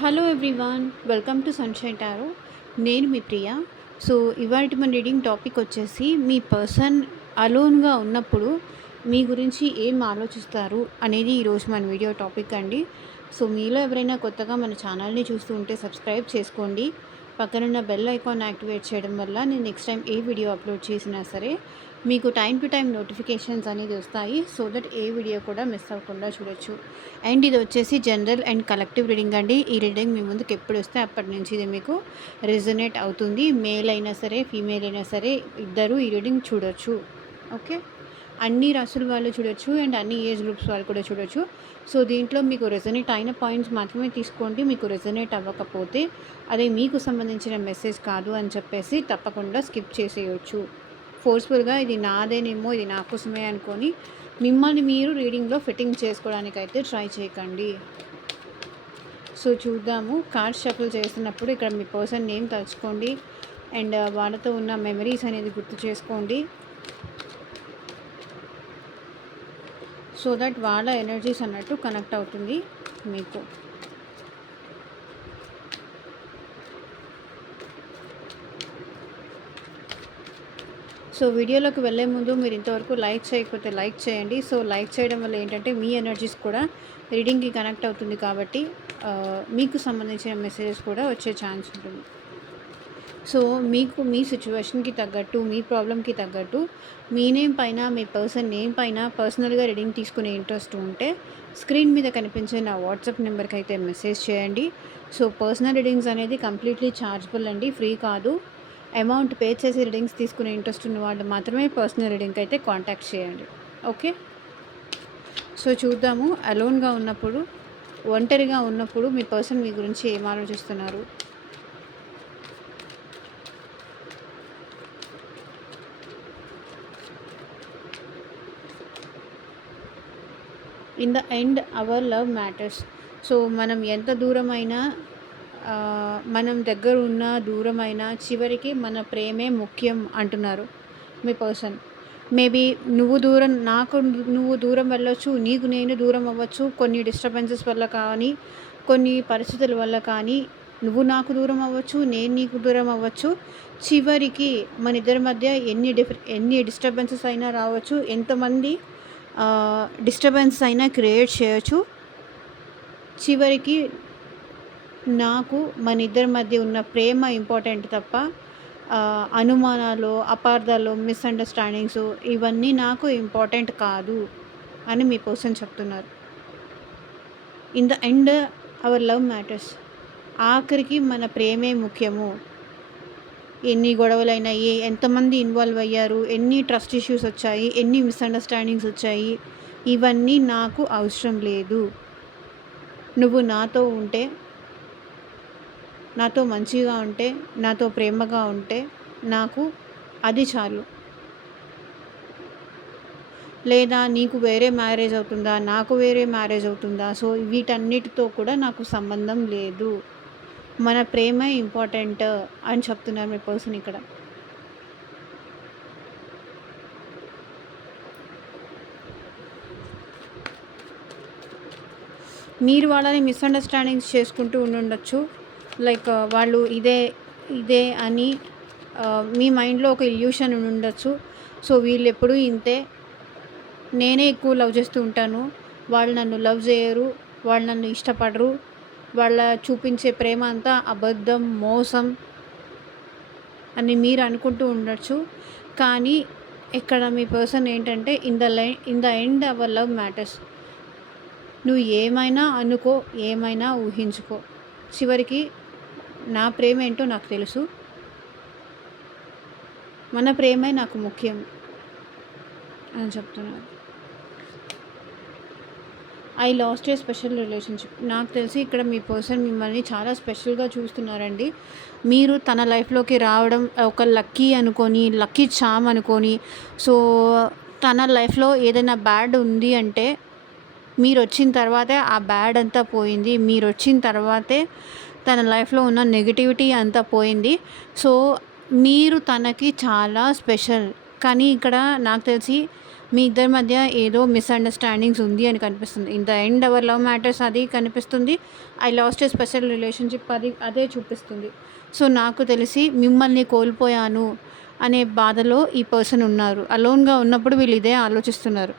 Hello everyone, welcome to sunshine tarot. నేను మీ ప్రియ. So ఇవాళ మన రీడింగ్ టాపిక్ వచ్చేసి మీ పర్సన్ అలోన్గా ఉన్నప్పుడు మీ గురించి ఏం ఆలోచిస్తారు అనేది ఈరోజు మన వీడియో టాపిక్ అండి. సో మీలో ఎవరైనా కొత్తగా మన ఛానల్ని చూస్తూ ఉంటే సబ్స్క్రైబ్ చేసుకోండి. పక్కనున్న బెల్ ఐకాన్ యాక్టివేట్ చేయడం వల్ల నేను నెక్స్ట్ టైం ఏ వీడియో అప్లోడ్ చేసినా సరే మీకు టైం టు టైం నోటిఫికేషన్స్ అనేది వస్తాయి. సో దట్ ఏ వీడియో కూడా మిస్ అవ్వకుండా చూడొచ్చు. అండ్ ఇది వచ్చేసి జనరల్ అండ్ కలెక్టివ్ రీడింగ్ అండి. ఈ రీడింగ్ మీ ముందుకు ఎప్పుడు వస్తే అప్పటి నుంచి ఇది మీకు రెజొనేట్ అవుతుంది. మేల్ అయినా సరే ఫీమేల్ అయినా సరే ఇద్దరు ఈ రీడింగ్ చూడొచ్చు. ఓకే, అన్ని రాసుల వాళ్ళు చూడొచ్చు అండ్ అన్ని ఏజ్ గ్రూప్స్ వాళ్ళు కూడా చూడొచ్చు. సో దీంట్లో మీకు రెజొనేట్ అయిన పాయింట్స్ మాత్రమే తీసుకోండి. మీకు రెజొనేట్ అవ్వకపోతే అది మీకు సంబంధించిన మెసేజ్ కాదు అని చెప్పేసి తప్పకుండా స్కిప్ చేసేయచ్చు. ఫోర్స్ఫుల్గా ఇది నాదేనేమో, ఇది నా కోసమే అనుకొని మిమ్మల్ని మీరు రీడింగ్లో ఫిట్టింగ్ చేసుకోవడానికైతే ట్రై చేయకండి. సో చూద్దాము. కార్డ్స్ షఫుల్ చేస్తున్నప్పుడు ఇక్కడ మీ పర్సన్ నేమ్ తలుచుకోండి అండ్ వాళ్ళతో ఉన్న మెమరీస్ అనేది గుర్తు చేసుకోండి. సో దట్ వాళ్ళ ఎనర్జీస్ అన్నట్టు కనెక్ట్ అవుతుంది మీకు. సో వీడియోలోకి వెళ్ళే ముందు మీరు ఇంతవరకు లైక్ చేయకపోతే లైక్ చేయండి. సో లైక్ చేయడం వల్ల ఏంటంటే మీ ఎనర్జీస్ కూడా రీడింగ్కి కనెక్ట్ అవుతుంది కాబట్టి మీకు సంబంధించిన మెసేజెస్ కూడా వచ్చే ఛాన్స్ ఉంటుంది. సో మీకు మీ సిచ్యువేషన్కి తగ్గట్టు, మీ ప్రాబ్లంకి తగ్గట్టు మీ నేమ్ పైన, మీ పర్సన్ నేమ్ పైన పర్సనల్గా రీడింగ్ తీసుకునే ఇంట్రెస్ట్ ఉంటే స్క్రీన్ మీద కనిపించే నా వాట్సాప్ నెంబర్కి అయితే మెసేజ్ చేయండి. సో పర్సనల్ రీడింగ్స్ అనేది కంప్లీట్లీ ఛార్జబుల్ అండి, ఫ్రీ కాదు. అమౌంట్ పే చేసి రీడింగ్స్ తీసుకునే ఇంట్రెస్ట్ ఉన్న వాళ్ళు మాత్రమే పర్సనల్ రీడింగ్కి అయితే కాంటాక్ట్ చేయండి. ఓకే, సో చూద్దాము. అలోన్గా ఉన్నప్పుడు, ఒంటరిగా ఉన్నప్పుడు మీ పర్సన్ మీ గురించి ఏం ఆలోచిస్తున్నారు. In the end hour love matters. So మనం ఎంత దూరమైనా, మనం దగ్గర ఉన్న దూరమైనా చివరికి మన ప్రేమే ముఖ్యం అంటున్నారు మీ పర్సన్. మేబీ నువ్వు దూరం వెళ్ళొచ్చు, నీకు నేను దూరం అవ్వచ్చు. కొన్ని డిస్టర్బెన్సెస్ వల్ల కానీ, కొన్ని పరిస్థితుల వల్ల కానీ నువ్వు నాకు దూరం అవ్వచ్చు, నేను నీకు దూరం అవ్వచ్చు. చివరికి మన ఇద్దరి మధ్య ఎన్ని డిస్టర్బెన్సెస్ అయినా రావచ్చు, ఎంతమంది డిస్టర్బెన్స్ అయినా క్రియేట్ చేయొచ్చు. చివరికి నాకు మన ఇద్దరి మధ్య ఉన్న ప్రేమ ఇంపార్టెంట్ తప్ప అనుమానాలు, అపార్థాలు, మిస్అండర్స్టాండింగ్స్ ఇవన్నీ నాకు ఇంపార్టెంట్ కాదు అని మీ పర్సన్ చెప్తున్నారు. In the end hour love matters. ఆఖరికి మన ప్రేమే ముఖ్యము. ఎన్ని గొడవలైనాయి, ఎంతమంది ఇన్వాల్వ్ అయ్యారు, ఎన్ని ట్రస్ట్ ఇష్యూస్ వచ్చాయి, ఎన్ని మిస్అండర్స్టాండింగ్స్ వచ్చాయి, ఇవన్నీ నాకు అవసరం లేదు. నువ్వు నాతో ఉంటే, నాతో మంచిగా ఉంటే, నాతో ప్రేమగా ఉంటే నాకు అది చాలు. లేదా నీకు వేరే మ్యారేజ్ అవుతుందా, నాకు వేరే మ్యారేజ్ అవుతుందా, సో వీటన్నిటితో కూడా నాకు సంబంధం లేదు. మన ప్రేమ ఇంపార్టెంట్ అని చెప్తున్నారు మీ పర్సన్ ఇక్కడ. మీరు వాళ్ళని మిస్అండర్స్టాండింగ్స్ చేసుకుంటూ ఉండొచ్చు. లైక్ వాళ్ళు ఇదే అని మీ మైండ్లో ఒక ఇల్యూషన్ ఉండొచ్చు. సో వీళ్ళు ఎప్పుడూ ఇంతే, నేనే ఎక్కువ లవ్ చేస్తూ ఉంటాను, వాళ్ళు నన్ను లవ్ చేయరు, వాళ్ళు నన్ను ఇష్టపడరు, వాళ్ళ చూపించే ప్రేమ అంతా అబద్ధం, మోసం అని మీరు అనుకుంటూ ఉండొచ్చు. కానీ ఇక్కడ మీ పర్సన్ ఏంటంటే in the end hour love matters. నువ్వు ఏమైనా అనుకో, ఏమైనా ఊహించుకో, చివరికి నా ప్రేమ ఏంటో నాకు తెలుసు, మన ప్రేమే నాకు ముఖ్యం అని చెప్తున్నారు. I last A special relationship. నాకు తెలిసి ఇక్కడ మీ పర్సన్ మిమ్మల్ని చాలా స్పెషల్గా చూస్తున్నారండి. మీరు తన లైఫ్లోకి రావడం ఒక లక్కీ అనుకొని, లక్కీ చామ్ అనుకొని, సో తన లైఫ్లో ఏదైనా బ్యాడ్ ఉంది అంటే మీరు వచ్చిన తర్వాతే ఆ బ్యాడ్ అంతా పోయింది. మీరు వచ్చిన తర్వాతే తన లైఫ్లో ఉన్న నెగిటివిటీ అంతా పోయింది. సో మీరు తనకి చాలా స్పెషల్. కానీ ఇక్కడ నాకు తెలిసి మీ ఇద్దరి మధ్య ఏదో మిస్‌అండర్‌స్టాండింగ్స్ ఉంది అని కనిపిస్తుంది. In the end hour love matters అది కనిపిస్తుంది. I last a special relationship అది అదే చూపిస్తుంది. సో, నాకు తెలిసి మిమ్మల్ని కోల్పోయాను అనే బాధలో ఈ పర్సన్ ఉన్నారు. అలోన్‌గా ఉన్నప్పుడు వీళ్ళు ఇదే ఆలోచిస్తున్నారు.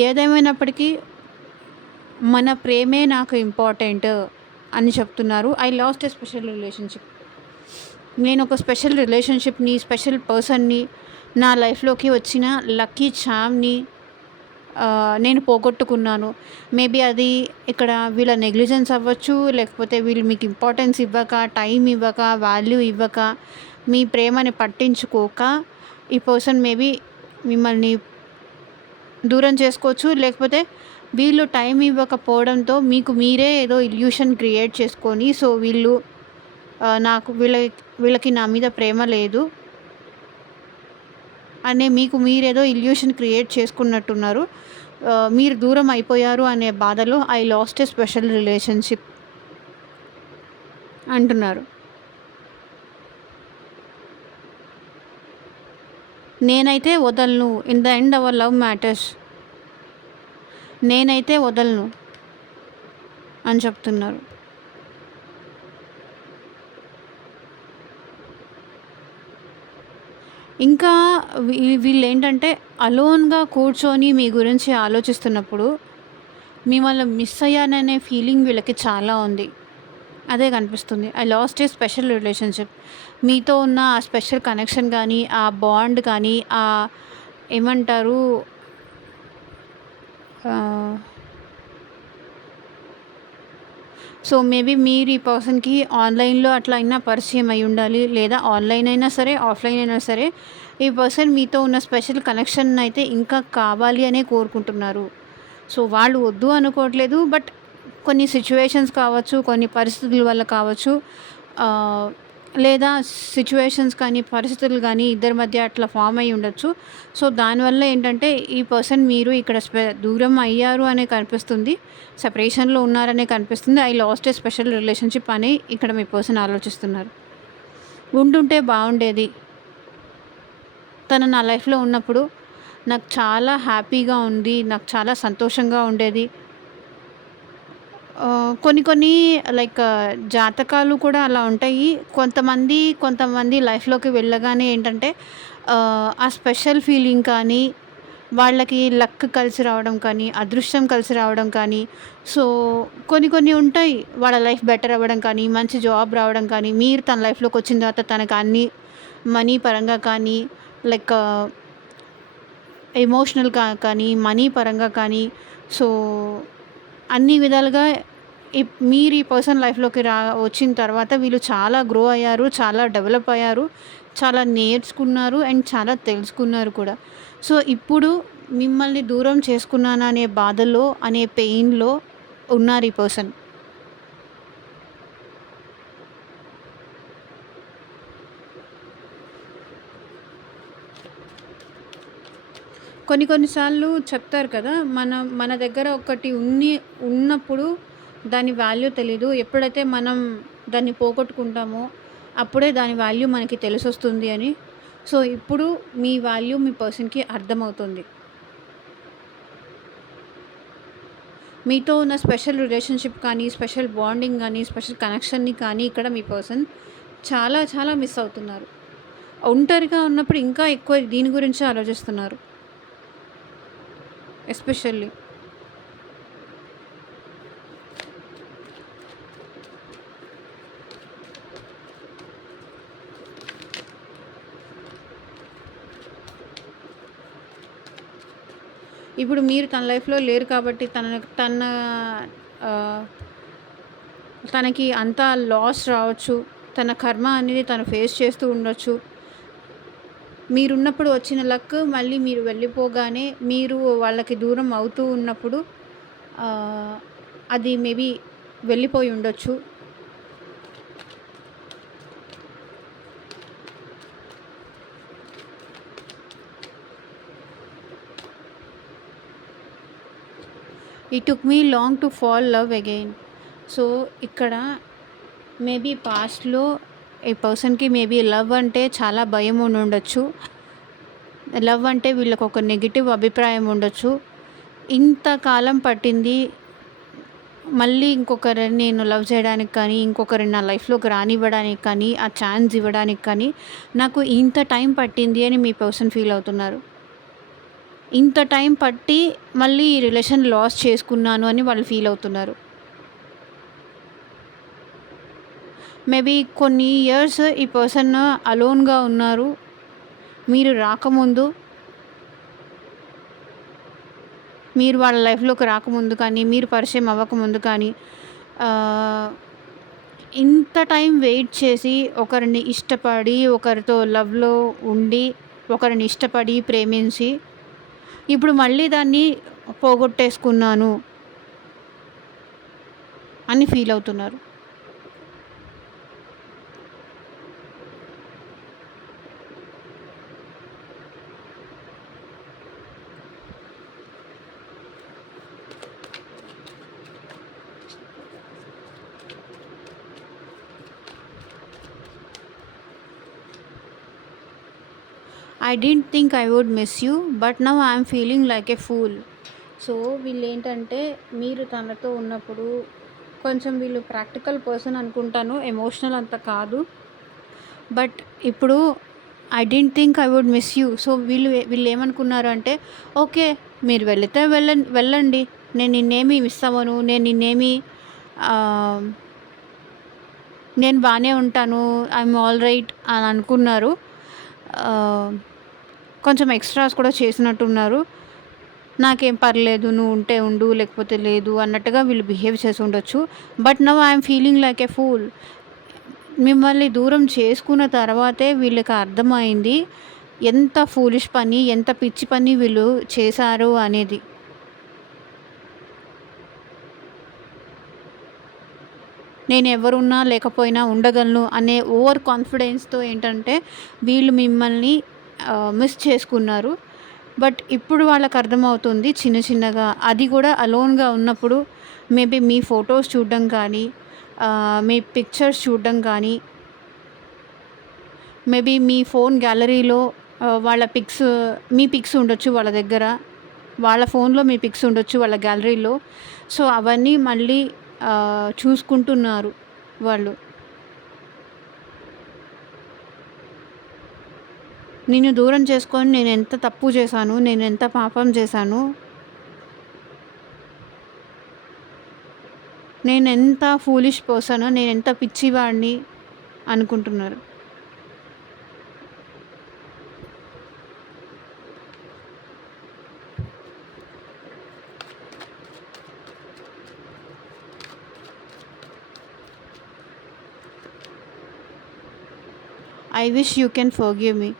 ఏదేమైనప్పటికీ మన ప్రేమే నాకు ఇంపార్టెంట్ అని చెప్తున్నారు. I last a special relationship. నేను ఒక స్పెషల్ రిలేషన్‌షిప్‌ని, స్పెషల్ పర్సన్‌ని, నా లైఫ్‌లోకి వచ్చిన లక్కీ చామ్‌ని నేను పోగొట్టుకున్నాను. మేబీ అది ఇక్కడ వీళ్ళ నెగ్లిజెన్స్ అవ్వచ్చు, లేకపోతే వీళ్ళు మీకు ఇంపార్టెన్స్ ఇవ్వక, టైం ఇవ్వక, వాల్యూ ఇవ్వక, మీ ప్రేమని పట్టించుకోక ఈ పర్సన్ మేబీ మిమ్మల్ని దూరం చేసుకోవచ్చు. లేకపోతే వీళ్ళు టైం ఇవ్వకపోవడంతో మీకు మీరే ఏదో ఇల్యూషన్ క్రియేట్ చేసుకొని, సో వీళ్ళు నాకు వీళ్ళకి నా మీద ప్రేమ లేదు అనే మీకు మీరేదో ఇల్యూషన్ క్రియేట్ చేసుకున్నట్టున్నారు. మీరు దూరం అయిపోయారు అనే బాధలో I last a special relationship అంటున్నారు. నేనైతే వదలను. In the end hour love matters. నేనైతే వదలను అని చెప్తున్నారు. ఇంకా వీళ్ళేంటంటే అలోన్‌గా కూర్చొని మీ గురించి ఆలోచిస్తున్నప్పుడు మిమ్మల్ని మిస్ అయ్యాననే ఫీలింగ్ వీళ్ళకి చాలా ఉంది. అదే కనిపిస్తుంది. I last A special relationship. మీతో ఉన్న ఆ స్పెషల్ కనెక్షన్ కానీ, ఆ బాండ్ కానీ, ఏమంటారు సో, మేబీ మీరు ఈ పర్సన్‌కి ఆన్‌లైన్‌లో అట్లా అయినా పరిచయం అయ్యి ఉండాలి. లేదా ఆన్‌లైన్ అయినా సరే, ఆఫ్‌లైన్ అయినా సరే, ఈ పర్సన్ మీతో ఉన్న స్పెషల్ కనెక్షన్ అయితే ఇంకా కావాలి అనే కోరుకుంటున్నారు. సో, వాళ్ళు వద్దు అనుకోవట్లేదు. బట్ కొన్ని సిట్యుయేషన్స్ కావచ్చు, కొన్ని పరిస్థితుల వల్ల కావచ్చు, లేదా సిట్యుయేషన్స్ కానీ, పరిస్థితులు కానీ ఇద్దరి మధ్య అట్లా ఫామ్ అయ్యి ఉండొచ్చు. సో, దానివల్ల ఏంటంటే ఈ పర్సన్ మీరు ఇక్కడ దూరం అయ్యారు అనే కనిపిస్తుంది. సెపరేషన్‌లో ఉన్నారనే కనిపిస్తుంది. I last A special relationship అని ఇక్కడ మీ పర్సన్ ఆలోచిస్తున్నారు. ఉండుంటే బాగుండేది. తను నా లైఫ్‌లో ఉన్నప్పుడు నాకు చాలా హ్యాపీగా ఉంది. నాకు చాలా సంతోషంగా ఉండేది. కొన్ని కొన్ని లైక్ జాతకాలు కూడా అలా ఉంటాయి. కొంతమంది లైఫ్‌లోకి వెళ్ళగానే ఏంటంటే ఆ స్పెషల్ ఫీలింగ్ కానీ, వాళ్ళకి లక్ కలిసి రావడం కానీ, అదృష్టం కలిసి రావడం కానీ, సో కొన్ని కొన్ని ఉంటాయి. వాళ్ళ లైఫ్ బెటర్ అవ్వడం కానీ, మంచి జాబ్ రావడం కానీ, మీరు తన లైఫ్‌లోకి వచ్చిన తర్వాత తనకు అన్నీ మనీ పరంగా కానీ, లైక్ ఎమోషనల్‌గా కానీ, మనీ పరంగా కానీ, సో అన్ని విధాలుగా మీరు ఈ పర్సన్ లైఫ్‌లోకి వచ్చిన తర్వాత వీళ్ళు చాలా గ్రో అయ్యారు. చాలా డెవలప్ అయ్యారు. చాలా నేర్చుకున్నారు అండ్ చాలా తెలుసుకున్నారు కూడా. సో, ఇప్పుడు మిమ్మల్ని దూరం చేసుకున్నాననే బాధలో, అనే పెయిన్‌లో ఉన్నారు ఈ పర్సన్. కొన్ని సార్లు చెప్తారు కదా! మన దగ్గర ఒకటి ఉన్నప్పుడు దాని వాల్యూ తెలీదు. ఎప్పుడైతే మనం దాన్ని పోగొట్టుకుంటామో అప్పుడే దాని వాల్యూ మనకి తెలిసొస్తుంది అని. సో, ఇప్పుడు మీ వాల్యూ మీ పర్సన్‌కి అర్థమవుతుంది. మీతో ఉన్న స్పెషల్ రిలేషన్‌షిప్ కానీ, స్పెషల్ బాండింగ్ గానీ, స్పెషల్ కనెక్షన్‌ని కానీ ఇక్కడ మీ పర్సన్ చాలా చాలా మిస్ అవుతున్నారు. ఒంటరిగా ఉన్నప్పుడు ఇంకా ఎక్కువ దీని గురించే ఆలోచిస్తున్నారు. ఎస్పెషల్లీ. ఇప్పుడు మీరు తన లైఫ్‌లో లేరు కాబట్టి ఆహ్, తనకి అంతా లాస్ రావచ్చు. తన కర్మ అనేది తను ఫేస్ చేస్తూ ఉండొచ్చు. మీరున్నప్పుడు వచ్చిన లక్ మళ్ళీ మీరు వెళ్ళిపోగానే మీరు వాళ్ళకి దూరం అవుతూ ఉన్నప్పుడు అది మేబీ వెళ్ళిపోయి ఉండొచ్చు. It took me long to fall love again. So, ఇక్కడ మేబీ పాస్ట్‌లో ఈ పర్సన్‌కి మేబీ లవ్ అంటే చాలా భయం ఉండుండొచ్చు. లవ్ అంటే వీళ్ళకొక నెగెటివ్ అభిప్రాయం ఉండొచ్చు. ఇంతకాలం పట్టింది మళ్ళీ ఇంకొకరిని నేను లవ్ చేయడానికి కానీ, ఇంకొకరిని నా లైఫ్‌లోకి రానివ్వడానికి కానీ, ఆ ఛాన్స్ ఇవ్వడానికి కానీ, నాకు ఇంత టైం పట్టింది అని మీ పర్సన్ ఫీల్ అవుతున్నారు. ఇంత టైం పట్టి మళ్ళీ ఈ రిలేషన్ లాస్ చేసుకున్నాను అని వాళ్ళు ఫీల్ అవుతున్నారు. మేబీ కొన్ని ఇయర్స్ ఈ పర్సన్ అలోన్‌గా ఉన్నారు. మీరు రాకముందు, మీరు వాళ్ళ లైఫ్‌లోకి రాకముందు కానీ, మీరు పరిచయం అవ్వకముందు కానీ ఆహ్, ఇంత టైం వెయిట్ చేసి, ఒకరిని ఇష్టపడి, ఒకరితో లవ్‌లో ఉండి, ఒకరిని ఇష్టపడి, ప్రేమించి, ఇప్పుడు మళ్ళీ దాన్ని పోగొట్టేసుకున్నాను అని ఫీల్ అవుతున్నారు. I didn't think I would miss you but now I'm feeling like a fool. So వీళ్ళేంటంటే మీరు తనతో ఉన్నప్పుడు కొంచెం వీళ్ళు ప్రాక్టికల్ పర్సన్ అనుకుంటాను. ఎమోషనల్ అంత కాదు. బట్ ఇప్పుడు I didn't think I would miss you. So వీళ్ళు ఏమనుకున్నారు అంటే, ఓకే, మీరు వెళితే వెళ్ళండి. నేను నిన్నేమి మిస్ అవ్వను. నేను బాగానే ఉంటాను. ఐఎమ్ ఆల్ రైట్ అని అనుకున్నారు. కొంచెం ఎక్స్ట్రాస్ కూడా చేసినట్టున్నారు. నాకేం పర్లేదు, నువ్వు ఉంటే ఉండు, లేకపోతే లేదు అన్నట్టుగా వీళ్ళు బిహేవ్ చేసి ఉండొచ్చు. But now I'm feeling like a pool. మిమ్మల్ని దూరం చేసుకున్న తర్వాతే వీళ్ళకి అర్థమైంది ఎంత ఫూలిష్ పని, ఎంత పిచ్చి పని వీళ్ళు చేశారు అనేది. నేను ఎవరున్నా లేకపోయినా ఉండగలను అనే ఓవర్ కాన్ఫిడెన్స్తో ఏంటంటే వీళ్ళు మిమ్మల్ని మిస్ చేసుకున్నారు. బట్ ఇప్పుడు వాళ్ళకి అర్థమవుతుంది చిన్న చిన్నగా. అది కూడా అలోన్గా ఉన్నప్పుడు మేబీ మీ ఫొటోస్ చూడడం కానీ, మీ పిక్చర్స్ చూడడం కానీ, మేబీ మీ ఫోన్ గ్యాలరీలో వాళ్ళ మీ పిక్స్ ఉండొచ్చు వాళ్ళ దగ్గర. వాళ్ళ ఫోన్లో మీ పిక్స్ ఉండొచ్చు వాళ్ళ గ్యాలరీలో. సో అవన్నీ మళ్ళీ చూసుకుంటున్నారు వాళ్ళు. నిన్ను దూరం చేసుకొని నేను ఎంత తప్పు చేశాను, నేను ఎంత పాపం చేశాను, నేను ఎంత ఫూలిష్ పర్సన్, నేను ఎంత పిచ్చివాడిని అనుకుంటున్నారు. I wish you can forgive మీ.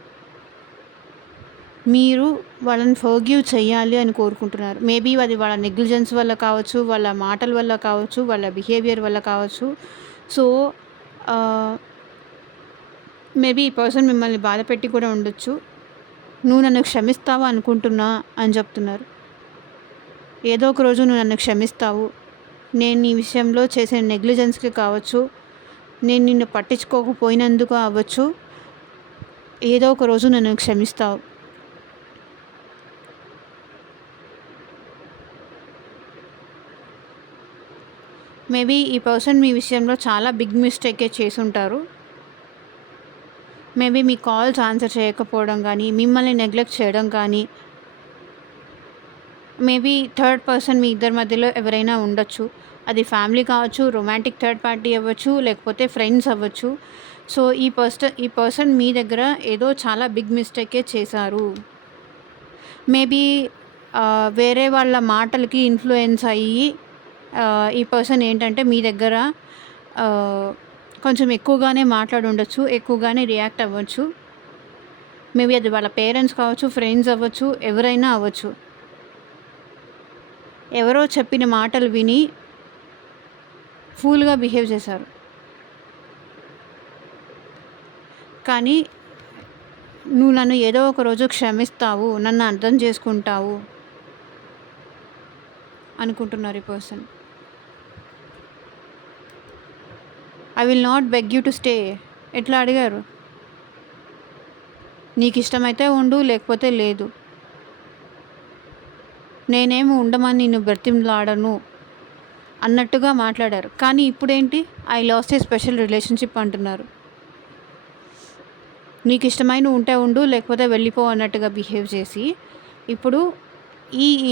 మీరు వాళ్ళని ఫర్గివ్ చేయాలి అని కోరుకుంటున్నారు. మేబీ అది వాళ్ళ నెగ్లిజెన్స్ వల్ల కావచ్చు, వాళ్ళ మాటల వల్ల కావచ్చు, వాళ్ళ బిహేవియర్ వల్ల కావచ్చు. సో మేబీ ఈ పర్సన్ మిమ్మల్ని బాధపెట్టి కూడా ఉండొచ్చు. నువ్వు నన్ను క్షమిస్తావా అనుకుంటున్నా అని చెప్తున్నారు. ఏదో ఒక రోజు నువ్వు నన్ను క్షమిస్తావు. నేను ఈ విషయంలో చేసిన నెగ్లిజెన్స్కి కావచ్చు, నేను నిన్ను పట్టించుకోకపోయినందుకు అవ్వచ్చు, ఏదో ఒక రోజు నన్ను క్షమిస్తావు. మేబీ ఈ పర్సన్ మీ విషయంలో చాలా బిగ్ మిస్టేకే చేసుంటారు. మేబీ మీ కాల్స్ ఆన్సర్ చేయకపోవడం కానీ, మిమ్మల్ని నెగ్లెక్ట్ చేయడం కానీ, మేబీ థర్డ్ పర్సన్ మీ ఇద్దరి మధ్యలో ఎవరైనా ఉండొచ్చు. అది ఫ్యామిలీ కావచ్చు, రొమాంటిక్ థర్డ్ పార్టీ అవ్వచ్చు, లేకపోతే ఫ్రెండ్స్ అవ్వచ్చు. సో ఈ పర్సన్ మీ దగ్గర ఏదో చాలా బిగ్ మిస్టేకే చేశారు. మేబీ వేరే వాళ్ళ మాటలకి ఇన్ఫ్లుయెన్స్ అయ్యి ఈ పర్సన్ ఏంటంటే మీ దగ్గర కొంచెం ఎక్కువగానే మాట్లాడుండొచ్చు, ఎక్కువగానే రియాక్ట్ అవ్వచ్చు. మేబీ అది వాళ్ళ పేరెంట్స్ కావచ్చు, ఫ్రెండ్స్ అవ్వచ్చు, ఎవరైనా అవ్వచ్చు. ఎవరో చెప్పిన మాటలు విని ఫూల్గా బిహేవ్ చేశారు. కానీ నువ్వు నన్ను ఏదో ఒక రోజు క్షమిస్తావు, నన్ను అర్థం చేసుకుంటావు అనుకుంటున్నారు ఈ person. I will not beg you to stay. ఎట్లా అడిగారు? నీకు ఇష్టమైతే ఉండు, లేకపోతే లేదు. నేనేమి ఉండమని నిన్ను బ్రతిమలాడను అన్నట్టుగా మాట్లాడారు. కానీ ఇప్పుడేంటి, I last A special relationship అంటున్నారు. నీకు ఇష్టమైన ఉంటే ఉండు, లేకపోతే వెళ్ళిపో అన్నట్టుగా బిహేవ్ చేసి ఇప్పుడు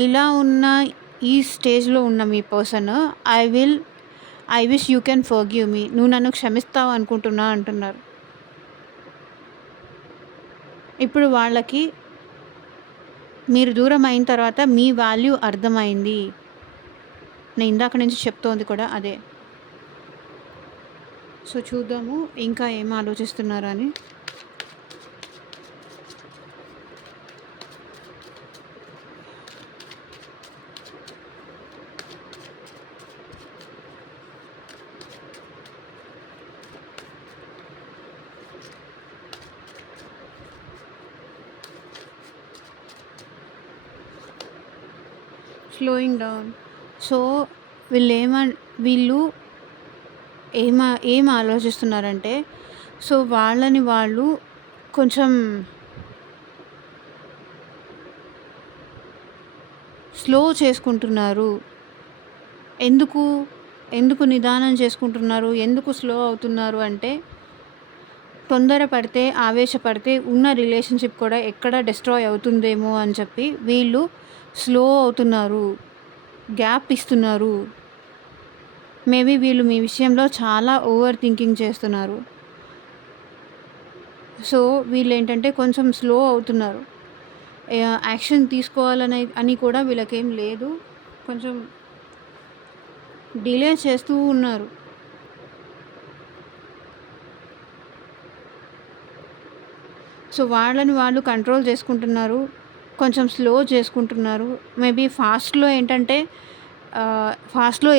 ఇలా ఉన్న ఈ స్టేజ్లో ఉన్న మీ person I wish you can forgive me, నువ్వు నన్ను క్షమిస్తావు అనుకుంటున్నా అంటున్నారు. ఇప్పుడు వాళ్ళకి మీరు దూరం అయిన తర్వాత మీ వాల్యూ అర్థమైంది. నేను ఇందాక నుంచి చెప్తోంది కూడా అదే. సో చూద్దాము ఇంకా ఏం ఆలోచిస్తున్నారు అని. Slowing down. సో వీళ్ళు ఏం ఆలోచిస్తున్నారంటే, సో వాళ్ళని వాళ్ళు కొంచెం స్లో చేసుకుంటున్నారు. ఎందుకు నిదానం చేసుకుంటున్నారు, ఎందుకు స్లో అవుతున్నారు అంటే, తొందరపడితే ఆవేశపడితే ఉన్న రిలేషన్షిప్ కూడా ఎక్కడ డిస్ట్రాయ్ అవుతుందేమో అని చెప్పి వీళ్ళు స్లో అవుతున్నారు, గ్యాప్ ఇస్తున్నారు. మేబీ వీళ్ళు మీ విషయంలో చాలా ఓవర్ థింకింగ్ చేస్తున్నారు. సో వీళ్ళు ఏంటంటే కొంచెం స్లో అవుతున్నారు. యాక్షన్ తీసుకోవాలని కూడా వీళ్ళకేం లేదు, కొంచెం డిలే చేస్తూ ఉన్నారు. సో వాళ్ళని వాళ్ళు కంట్రోల్ చేసుకుంటున్నారు, కొంచెం స్లో చేసుకుంటున్నారు. మేబీ ఫాస్ట్లో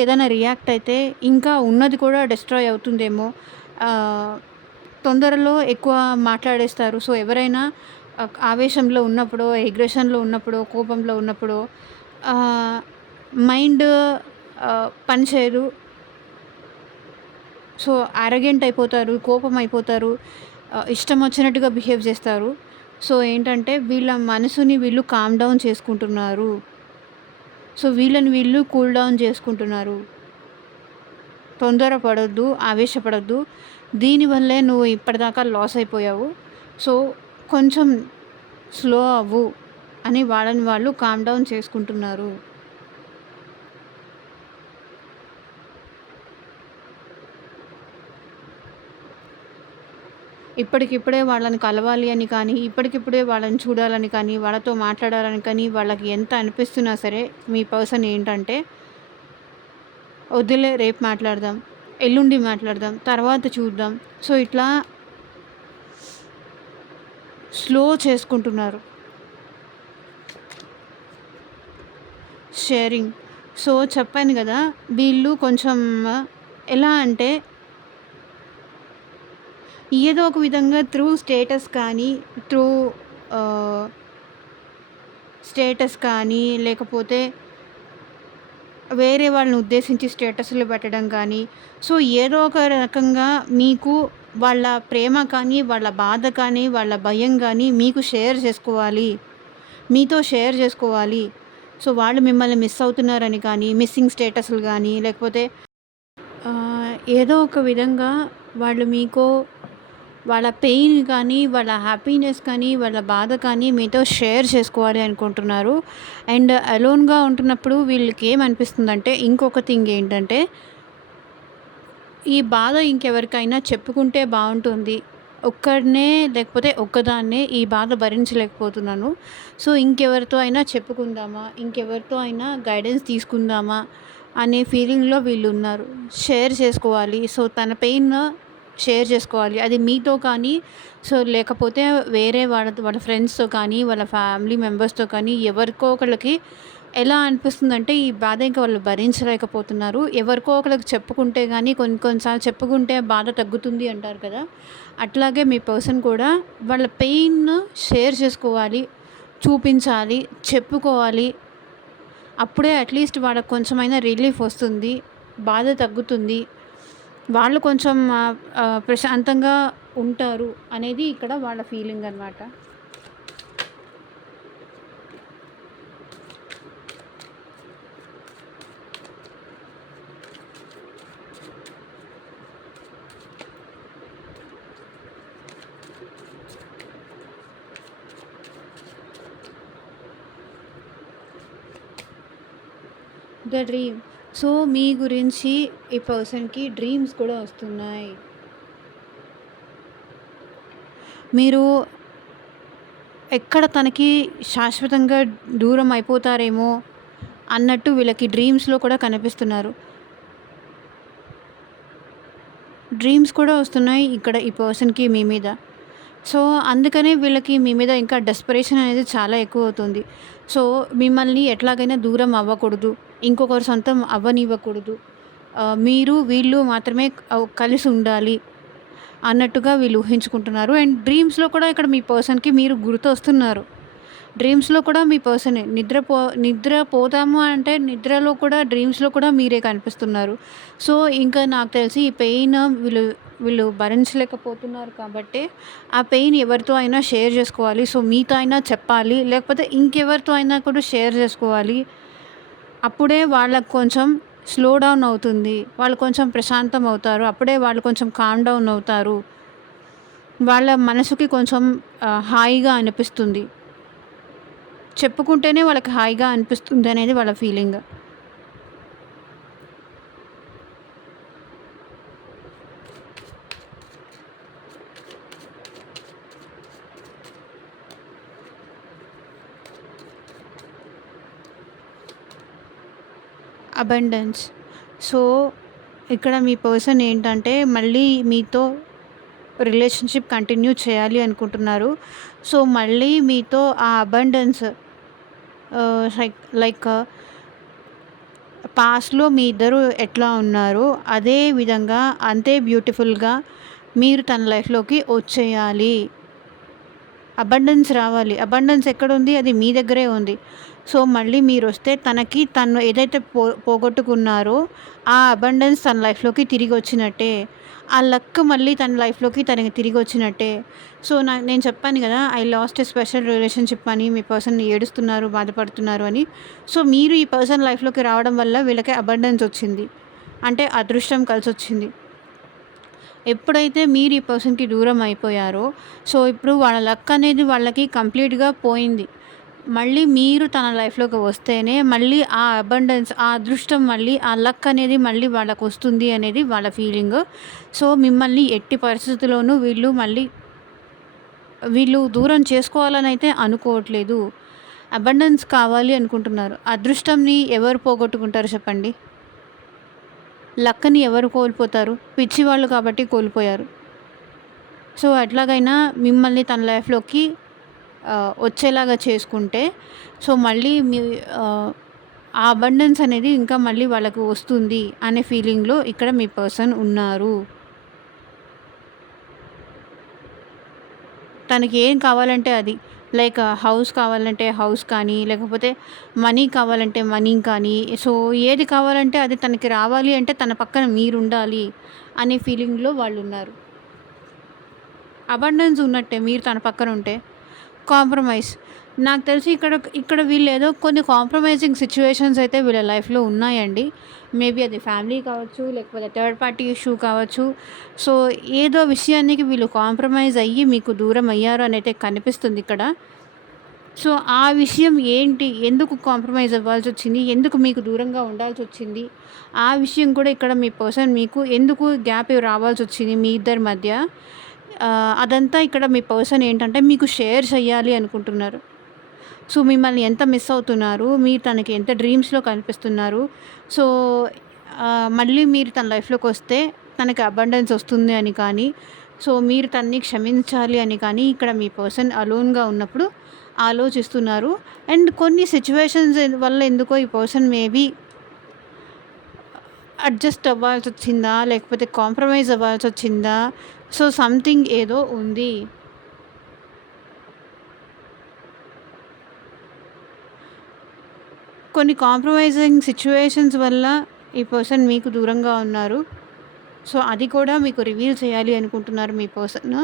ఏదైనా రియాక్ట్ అయితే ఇంకా ఉన్నది కూడా డిస్ట్రాయ్ అవుతుందేమో, తొందరలో ఎక్కువ మాట్లాడేస్తారు. సో ఎవరైనా ఆవేశంలో ఉన్నప్పుడు, ఎగ్రెషన్లో ఉన్నప్పుడు, కోపంలో ఉన్నప్పుడు మైండ్ పనిచేయదు. సో అరగెంట్ అయిపోతారు, కోపం అయిపోతారు, ఇష్టం వచ్చినట్టుగా బిహేవ్ చేస్తారు. సో ఏంటంటే వీళ్ళ మనసుని వీళ్ళు కామ్ డౌన్ చేసుకుంటున్నారు. సో వీళ్ళని వీళ్ళు కూల్ డౌన్ చేసుకుంటున్నారు. తొందరపడొద్దు, ఆవేశపడొద్దు, దీనివల్లే నువ్వు ఇప్పటిదాకా లాస్ అయిపోయావు. సో కొంచెం స్లో అవ్వు అని వాళ్ళని వాళ్ళు కామ్ డౌన్ చేసుకుంటున్నారు. ఇప్పటికిప్పుడే వాళ్ళని కలవాలి అని కానీ, ఇప్పటికిప్పుడే వాళ్ళని చూడాలని కానీ, వాళ్ళతో మాట్లాడాలని కానీ వాళ్ళకి ఎంత అనిపిస్తున్నా సరే, మీ పర్సన్ ఏంటంటే, వద్దులే రేపు మాట్లాడదాం, ఎల్లుండి మాట్లాడదాం, తర్వాత చూద్దాం, సో ఇట్లా స్లో చేసుకుంటున్నారు. షేరింగ్. సో చెప్పాను కదా, వీళ్ళు కొంచెం ఎలా అంటే ఏదో ఒక విధంగా త్రూ స్టేటస్ కానీ లేకపోతే వేరే వాళ్ళని ఉద్దేశించి స్టేటస్లు పెట్టడం కానీ, సో ఏదో ఒక రకంగా మీకు వాళ్ళ ప్రేమ కానీ, వాళ్ళ బాధ కానీ, వాళ్ళ భయం కానీ మీకు మీతో షేర్ చేసుకోవాలి. సో వాళ్ళు మిమ్మల్ని మిస్ అవుతున్నారని కానీ, మిస్సింగ్ స్టేటస్లు కానీ, లేకపోతే ఏదో ఒక విధంగా వాళ్ళు మీకు వాళ్ళ పెయిన్ కానీ, వాళ్ళ హ్యాపీనెస్ కానీ, వాళ్ళ బాధ కానీ మీతో షేర్ చేసుకోవాలి అనుకుంటున్నారు. అండ్ అలోన్గా ఉంటున్నప్పుడు వీళ్ళకి ఏమనిపిస్తుందంటే, ఇంకొక థింగ్ ఏంటంటే, ఈ బాధ ఇంకెవరికైనా చెప్పుకుంటే బాగుంటుంది, ఒక్కడినే లేకపోతే ఒక్కదాన్నే ఈ బాధ భరించలేకపోతున్నాను. సో ఇంకెవరితో అయినా చెప్పుకుందామా, ఇంకెవరితో అయినా గైడెన్స్ తీసుకుందామా అనే ఫీలింగ్లో వీళ్ళు ఉన్నారు. షేర్ చేసుకోవాలి, సో తన పెయిన్ షేర్ చేసుకోవాలి, అది మీతో కానీ, సో లేకపోతే వేరే వాళ్ళ ఫ్రెండ్స్తో కానీ, వాళ్ళ ఫ్యామిలీ మెంబర్స్తో కానీ, ఎవరికో ఒకళ్ళకి ఎలా అనిపిస్తుందంటే ఈ బాధ ఇంకా వాళ్ళు భరించలేకపోతున్నారు. ఎవరికో ఒకరికి చెప్పుకుంటే కానీ, కొన్నిసార్లు చెప్పుకుంటే బాధ తగ్గుతుంది అంటారు కదా, అట్లాగే మీ పర్సన్ కూడా వాళ్ళ పెయిన్ షేర్ చేసుకోవాలి, చూపించాలి, చెప్పుకోవాలి. అప్పుడే అట్లీస్ట్ వాళ్ళకి కొంచెమైనా రిలీఫ్ వస్తుంది, బాధ తగ్గుతుంది, వాళ్ళు కొంచెం ప్రశాంతంగా ఉంటారు అనేది ఇక్కడ వాళ్ళ ఫీలింగ్ అన్నమాట. The dream. సో, మీ గురించి ఈ పర్సన్‌కి డ్రీమ్స్ కూడా వస్తున్నాయి. మీరు ఎక్కడ తనకి శాశ్వతంగా దూరం అయిపోతారేమో అన్నట్టు వీళ్ళకి డ్రీమ్స్‌లో కూడా కనిపిస్తున్నారు. డ్రీమ్స్ కూడా వస్తున్నాయి ఇక్కడ ఈ పర్సన్‌కి మీ మీద. సో, అందుకనే వీళ్ళకి మీ మీద ఇంకా డెస్పరేషన్ అనేది చాలా ఎక్కువవుతుంది. సో, మిమ్మల్ని ఎట్లాగైనా దూరం అవ్వకూడదు. ఇంకొకరు సొంతం అవ్వనివ్వకూడదు. మీరు, వీళ్ళు మాత్రమే కలిసి ఉండాలి అన్నట్టుగా వీళ్ళు ఊహించుకుంటున్నారు. అండ్ డ్రీమ్స్‌లో కూడా ఇక్కడ మీ పర్సన్‌కి మీరు గుర్తొస్తున్నారు. డ్రీమ్స్‌లో కూడా మీ పర్సనే. నిద్రపోతాము అంటే నిద్రలో కూడా డ్రీమ్స్‌లో కూడా మీరే కనిపిస్తున్నారు. సో, ఇంకా నాకు తెలిసి ఈ పెయిన్ వీళ్ళు వీళ్ళు భరించలేకపోతున్నారు కాబట్టే, ఆ పెయిన్ ఎవరితో అయినా షేర్ చేసుకోవాలి. సో, మీతో అయినా చెప్పాలి. లేకపోతే ఇంకెవరితో అయినా కూడా షేర్ చేసుకోవాలి. అప్పుడే వాళ్ళకి కొంచెం స్లో డౌన్ అవుతుంది. వాళ్ళు కొంచెం ప్రశాంతం అవుతారు. అప్పుడే వాళ్ళు కొంచెం కామ్ డౌన్ అవుతారు. వాళ్ళ మనసుకి కొంచెం హాయిగా అనిపిస్తుంది. చెప్పుకుంటేనే వాళ్ళకి హాయిగా అనిపిస్తుందనేది వాళ్ళ ఫీలింగ్. అబండెన్స్. సో, ఇక్కడ మీ పర్సన్ ఏంటంటే మళ్ళీ మీతో రిలేషన్‌షిప్ కంటిన్యూ చేయాలి అనుకుంటున్నారు. సో, మళ్ళీ మీతో ఆ అబండెన్స్ లైక్ పాస్ట్‌లో మీ ఇద్దరు ఎట్లా ఉన్నారో అదే విధంగా అంతే బ్యూటిఫుల్‌గా మీరు తన లైఫ్‌లోకి వచ్చేయాలి. అబండెన్స్ రావాలి. అబండెన్స్ ఎక్కడుంది? అది మీ దగ్గరే ఉంది. సో, మళ్ళీ మీరొస్తే తనకి తను ఏదైతే పోగొట్టుకున్నారో ఆ అబండెన్స్ తన లైఫ్‌లోకి తిరిగొచ్చినట్టే. ఆ లక్ మళ్ళీ తన లైఫ్‌లోకి తనకి తిరిగొచ్చినట్టే. సో, నేను చెప్పాను గదా! I last a special relationship అని, మీ పర్సన్ ఏడుస్తున్నారు, బాధపడుతున్నారు అని. సో, మీరు ఈ పర్సన్ లైఫ్‌లోకి రావడం వల్ల వీళ్ళకి అబండెన్స్ వచ్చింది. అంటే అదృష్టం కలిసొచ్చింది. ఎప్పుడైతే మీరు ఈ పర్సన్‌కి దూరం అయిపోయారో, సో, ఇప్పుడు వాళ్ళ లక్ అనేది వాళ్ళకి కంప్లీట్‌గా పోయింది. మళ్ళీ మీరు తన లైఫ్‌లోకి వస్తేనే మళ్ళీ ఆ అబండెన్స్, ఆ అదృష్టం మళ్ళీ ఆ లక్ అనేది మళ్ళీ వాళ్ళకొస్తుంది అనేది వాళ్ళ ఫీలింగు. సో, మిమ్మల్ని ఎట్టి పరిస్థితుల్లోనూ వీళ్ళు దూరం చేసుకోవాలనైతే అనుకోవట్లేదు. అబండెన్స్ కావాలి అనుకుంటున్నారు. అదృష్టంని ఎవరు పోగొట్టుకుంటారు చెప్పండి? లక్‌ని ఎవరు కోల్పోతారు? పిచ్చివాళ్ళు కాబట్టి కోల్పోయారు. సో, ఎట్లాగైనా మిమ్మల్ని తన లైఫ్‌లోకి వచ్చేలాగా చేసుకుంటే, సో, మళ్ళీ ఆ అబండెన్స్ అనేది ఇంకా మళ్ళీ వాళ్ళకి వస్తుంది అనే ఫీలింగ్‌లో ఇక్కడ మీ పర్సన్ ఉన్నారు. తనకి ఏం కావాలంటే అది. లైక్ హౌస్ కావాలంటే హౌస్ కానీ, లేకపోతే మనీ కావాలంటే మనీ కానీ, సో, ఏది కావాలంటే అది తనకి రావాలి అంటే తన పక్కన మీరుండాలి అనే ఫీలింగ్‌లో వాళ్ళున్నారు. అబండెన్స్ ఉన్నట్టే మీరు తన పక్కన ఉంటే. కాంప్రమైజ్. నాకు తెలిసి ఇక్కడ ఇక్కడ వీళ్ళేదో కొన్ని కాంప్రమైజింగ్ సిట్యుయేషన్స్ అయితే వీళ్ళ లైఫ్‌లో ఉన్నాయండి. మేబీ అది ఫ్యామిలీ కావచ్చు, లేకపోతే థర్డ్ పార్టీ ఇష్యూ కావచ్చు. సో, ఏదో విషయానికి వీళ్ళు కాంప్రమైజ్ అయ్యి మీకు దూరం అయ్యారు అనైతే కనిపిస్తుంది ఇక్కడ. సో, ఆ విషయం ఏంటి? ఎందుకు కాంప్రమైజ్ అవ్వాల్సొచ్చింది? ఎందుకు మీకు దూరంగా ఉండాల్సొచ్చింది? ఆ విషయం కూడా ఇక్కడ మీ పర్సన్ మీకు ఎందుకు గ్యాప్ రావాల్సొచ్చింది మీ ఇద్దరి మధ్య? అదంతా ఇక్కడ మీ పర్సన్ ఏంటంటే మీకు షేర్ చేయాలి అనుకుంటున్నారు. సో, మిమ్మల్ని ఎంత మిస్ అవుతున్నారు? మీరు తనకి ఎంత డ్రీమ్స్‌లో కనిపిస్తున్నారు? సో, మళ్ళీ మీరు తన లైఫ్‌లోకొస్తే తనకి అబండెన్స్ వస్తుంది అని కానీ, సో, మీరు తనని క్షమించాలి అని కానీ ఇక్కడ మీ పర్సన్ అలోన్‌గా ఉన్నప్పుడు ఆలోచిస్తున్నారు. అండ్ కొన్ని సిట్యుయేషన్స్ వల్ల ఎందుకో ఈ పర్సన్ మేబీ అడ్జస్ట్ అవ్వాల్సొచ్చిందా? లేకపోతే కాంప్రమైజ్ అవ్వాల్సొచ్చిందా? సో, సంథింగ్ ఏదో ఉంది. కొన్ని కాంప్రమైజింగ్ సిట్యుయేషన్స్ వల్ల ఈ పర్సన్ మీకు దూరంగా ఉన్నారు. సో, అది కూడా మీకు రివీల్ చేయాలి అనుకుంటున్నారు మీ పర్సన్.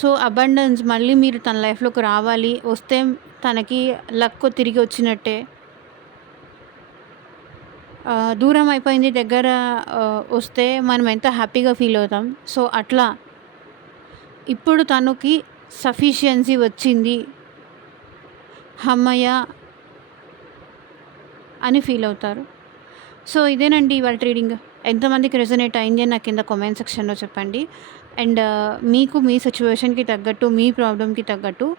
సో, అబండెన్స్ మళ్ళీ మీరు తన లైఫ్‌లోకి రావాలి. వస్తే తనకి లక్ తిరిగి వచ్చినట్టే. దూరం అయిపోయింది దగ్గర వస్తే మనం ఎంత హ్యాపీగా ఫీల్ అవుతాం. సో, అట్లా ఇప్పుడు తనకి సఫిషియన్సీ వచ్చింది. హమ్మయ్య! అని ఫీల్ అవుతారు. సో ఇదేనండి ఇవాళ రీడింగ్. ఎంతమందికి రెజొనేట్ అయింది అని నాకు కింద కామెంట్ సెక్షన్లో చెప్పండి. అండ్ మీకు మీ సిచ్యువేషన్కి తగ్గట్టు, మీ ప్రాబ్లమ్కి తగ్గట్టు,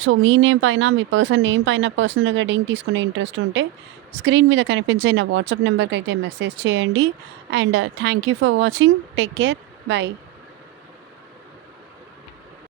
సో మీ నేమ్ పైన, మీ పర్సన్ నేమ్ పైన పర్సనల్ రీడింగ్ తీసుకునే ఇంట్రెస్ట్ ఉంటే స్క్రీన్ మీద కనిపించే నా వాట్సాప్ నెంబర్కి అయితే మెసేజ్ చేయండి. And thank you for watching. Take care. By.